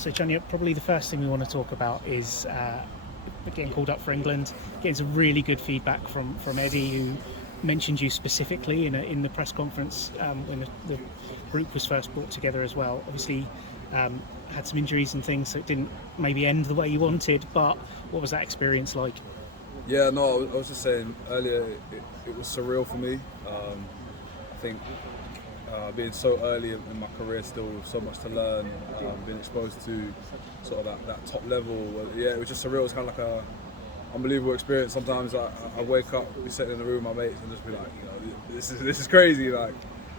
So, Chunya, probably the first thing we want to talk about is getting called up for England, getting some really good feedback from Eddie, who mentioned you specifically in the press conference when the group was first brought together as well. Obviously, had some injuries and things, so it didn't maybe end the way you wanted, but what was that experience like? Yeah, no, I was just saying earlier, it was surreal for me. I think being so early in my career, still with so much to learn, being exposed to sort of that top level, yeah, it was just surreal. It was kind of like a unbelievable experience. Sometimes I wake up, be sitting in the room with my mates, and just be like, this is crazy, like.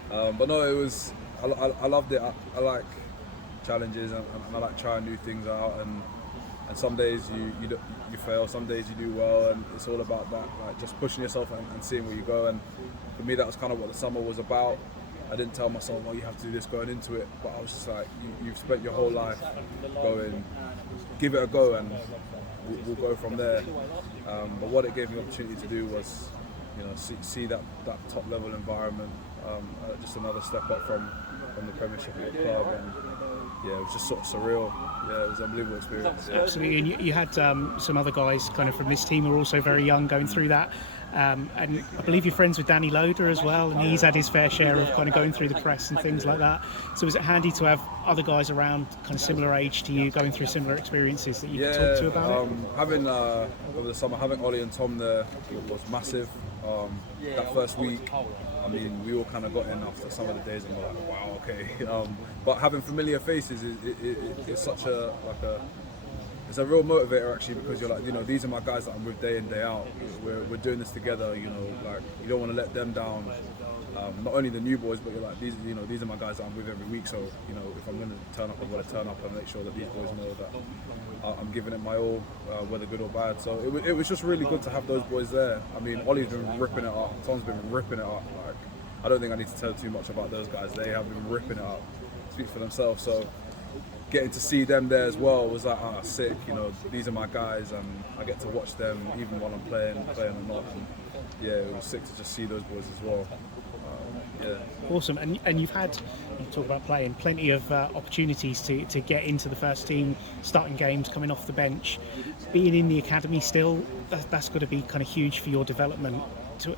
But no, it was. I loved it. I like challenges, and I like trying new things out. And some days you fail, some days you do well, and it's all about that, like just pushing yourself and seeing where you go. And for me, that was kind of what the summer was about. I didn't tell myself, you have to do this going into it, but I was just like, you've spent your whole life going, give it a go, and we'll go from there. But what it gave me the opportunity to do was, see that top level environment, just another step up from the Premiership at the club, and yeah, it was just sort of surreal. Yeah, it was an unbelievable experience. Yeah. Absolutely, and you had some other guys kind of from this team who were also very young going through that. And I believe you're friends with Danny Loader as well, and he's had his fair share of kind of going through the press and things like that. So was it handy to have other guys around kind of similar age to you going through similar experiences that you could talk to about it? Having over the summer, having Ollie and Tom there was massive. That first week, I mean, we all kind of got in after some of the days and we're like, wow, okay. But having familiar faces is such it's a real motivator actually, because you're like, these are my guys that I'm with day in, day out. We're doing this together, like you don't want to let them down. Not only the new boys, but you're like, these are my guys that I'm with every week. So, if I'm going to turn up, I've got to turn up and make sure that these boys know that I'm giving it my all, whether good or bad. So it was just really good to have those boys there. I mean, Ollie's been ripping it up, Tom's been ripping it up. Like, I don't think I need to tell too much about those guys. They have been ripping it up. Speak for themselves. So getting to see them there as well was like, sick. These are my guys, and I get to watch them even while I'm playing or not. And yeah, it was sick to just see those boys as well. Yeah. Awesome, and you talk about playing plenty of opportunities to get into the first team, starting games, coming off the bench, being in the academy still. That's got to be kind of huge for your development.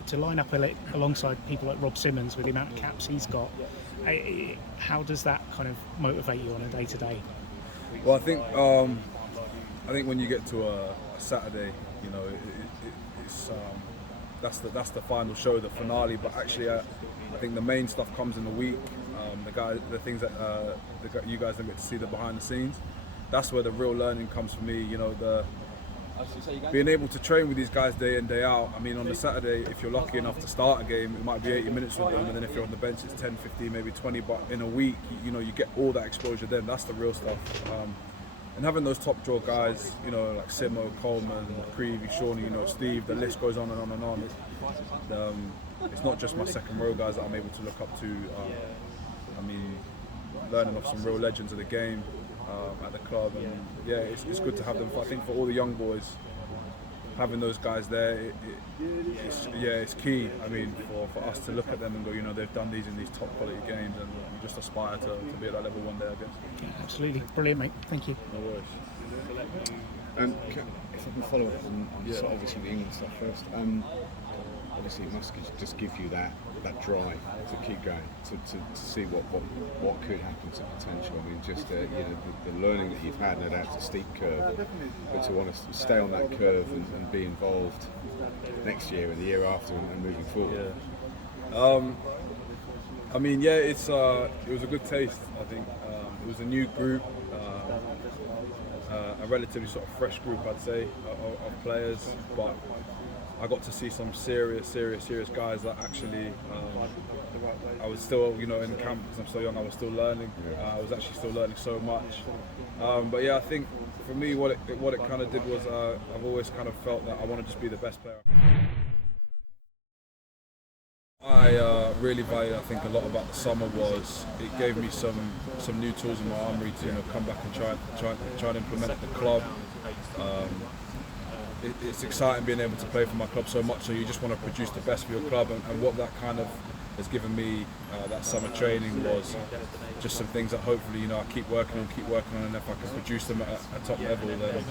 To line up alongside people like Rob Simmons with the amount of caps he's got. How does that kind of motivate you on a day-to-day? Well, I think when you get to a Saturday, it's that's the final show, the finale. But actually, I think the main stuff comes in the week. The things that you guys don't get to see, the behind the scenes. That's where the real learning comes for me. Being able to train with these guys day in, day out. I mean, on the Saturday, if you're lucky enough to start a game, it might be 80 minutes with them, and then if you're on the bench, it's 10, 15, maybe 20. But in a week, you get all that exposure then. That's the real stuff. And having those top draw guys, like Simo, Coleman, Creevy, Shawnee, Steve, the list goes on and on and on. It's not just my second row guys that I'm able to look up to. I mean, learning off some real legends of the game. At the club, and yeah, it's good to have them. I think for all the young boys, having those guys there, it's key. I mean, for us to look at them and go, they've done these in these top quality games, and we just aspire to be at that level one day, I guess. Yeah, absolutely, brilliant, mate. Thank you. No worries. If I can follow up on sort of obviously the England stuff first. Obviously, it must just give you that drive to keep going, to see what could happen to potential. I mean, just the learning that you've had, no doubt it's a steep curve, but to want to stay on that curve and be involved next year and the year after and moving forward. Yeah. I mean, yeah, it was a good taste. I think it was a new group, a relatively sort of fresh group, I'd say, of players, but I got to see some serious guys that actually I was still, in camp because I'm so young. I was still learning. I was actually still learning so much. But yeah, I think for me, what it kind of did was I've always kind of felt that I want to just be the best player. I really value, I think, a lot about the summer was it gave me some new tools in my armoury to come back and try and implement at the club. It's exciting being able to play for my club so much, so you just want to produce the best for your club, and what that kind of has given me that summer training was just some things that hopefully, you know, I keep working on, and if I can produce them at a top level, then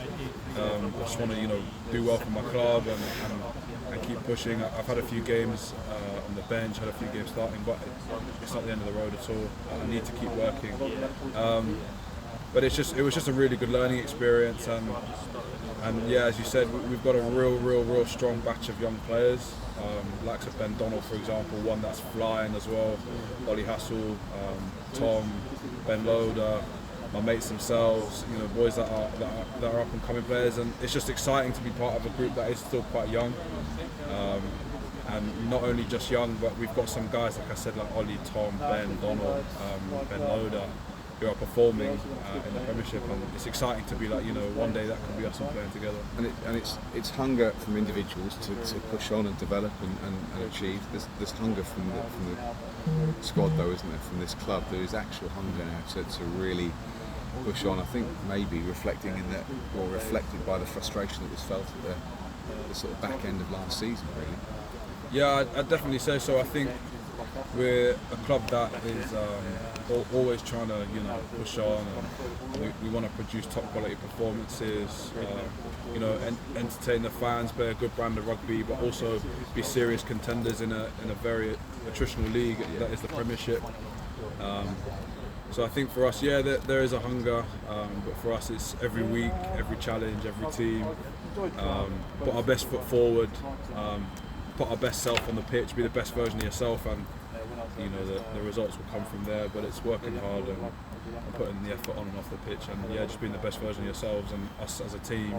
I just want to, you know, do well for my club and keep pushing. I've had a few games on the bench, had a few games starting, but it's not the end of the road at all. I need to keep working. But it was just a really good learning experience, and yeah, as you said, we've got a real strong batch of young players. Likes of Ben Donald, for example, one that's flying as well. Ollie Hassel, Tom, Ben Loader, my mates themselves, you know, boys that are up and coming players, and it's just exciting to be part of a group that is still quite young. And not only just young, but we've got some guys, like I said, like Ollie, Tom, Ben, Donald, Ben Loader, who are performing in the Premiership, and it's exciting to be like, you know, one day that could be us all playing together. And it's hunger from individuals to push on and develop and achieve. There's hunger from the squad, though, isn't there? From this club, there is actual hunger now to really push on. I think maybe reflected by the frustration that was felt at the sort of back end of last season, really. Yeah, I'd definitely say so. I think we're a club that is always trying to, you know, push on, and we want to produce top quality performances, you know, entertain the fans, play a good brand of rugby, but also be serious contenders in a very attritional league that is the Premiership. So I think for us, yeah, there is a hunger, but for us it's every week, every challenge, every team, put our best foot forward, put our best self on the pitch, be the best version of yourself, and you know the results will come from there. But it's working hard and putting the effort on and off the pitch, and yeah, just being the best version of yourselves and us as a team,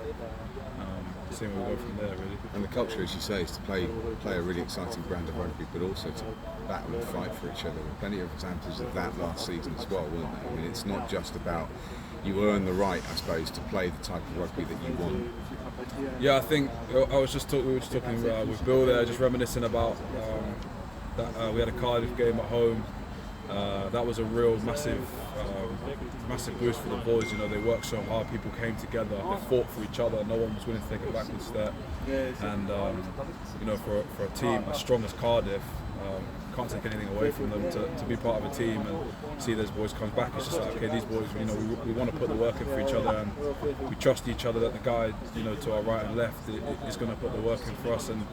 seeing where we go from there, really. And the culture, as you say, is to play a really exciting brand of rugby, but also to battle and fight for each other. There were plenty of examples of that last season as well, weren't there? I mean, it's not just about you earn the right, I suppose, to play the type of rugby that you want. Yeah, I think we were just talking with Bill there, just reminiscing about that we had a Cardiff game at home. That was a real massive boost for the boys. You know, they worked so hard, people came together, they fought for each other, no one was willing to take a backward step. And you know, for a team as strong as Cardiff, can't take anything away from them to be part of a team and see those boys come back. It's just like, okay, these boys, you know, we want to put the work in for each other, and we trust each other that the guy, you know, to our right and left is going to put the work in for us, and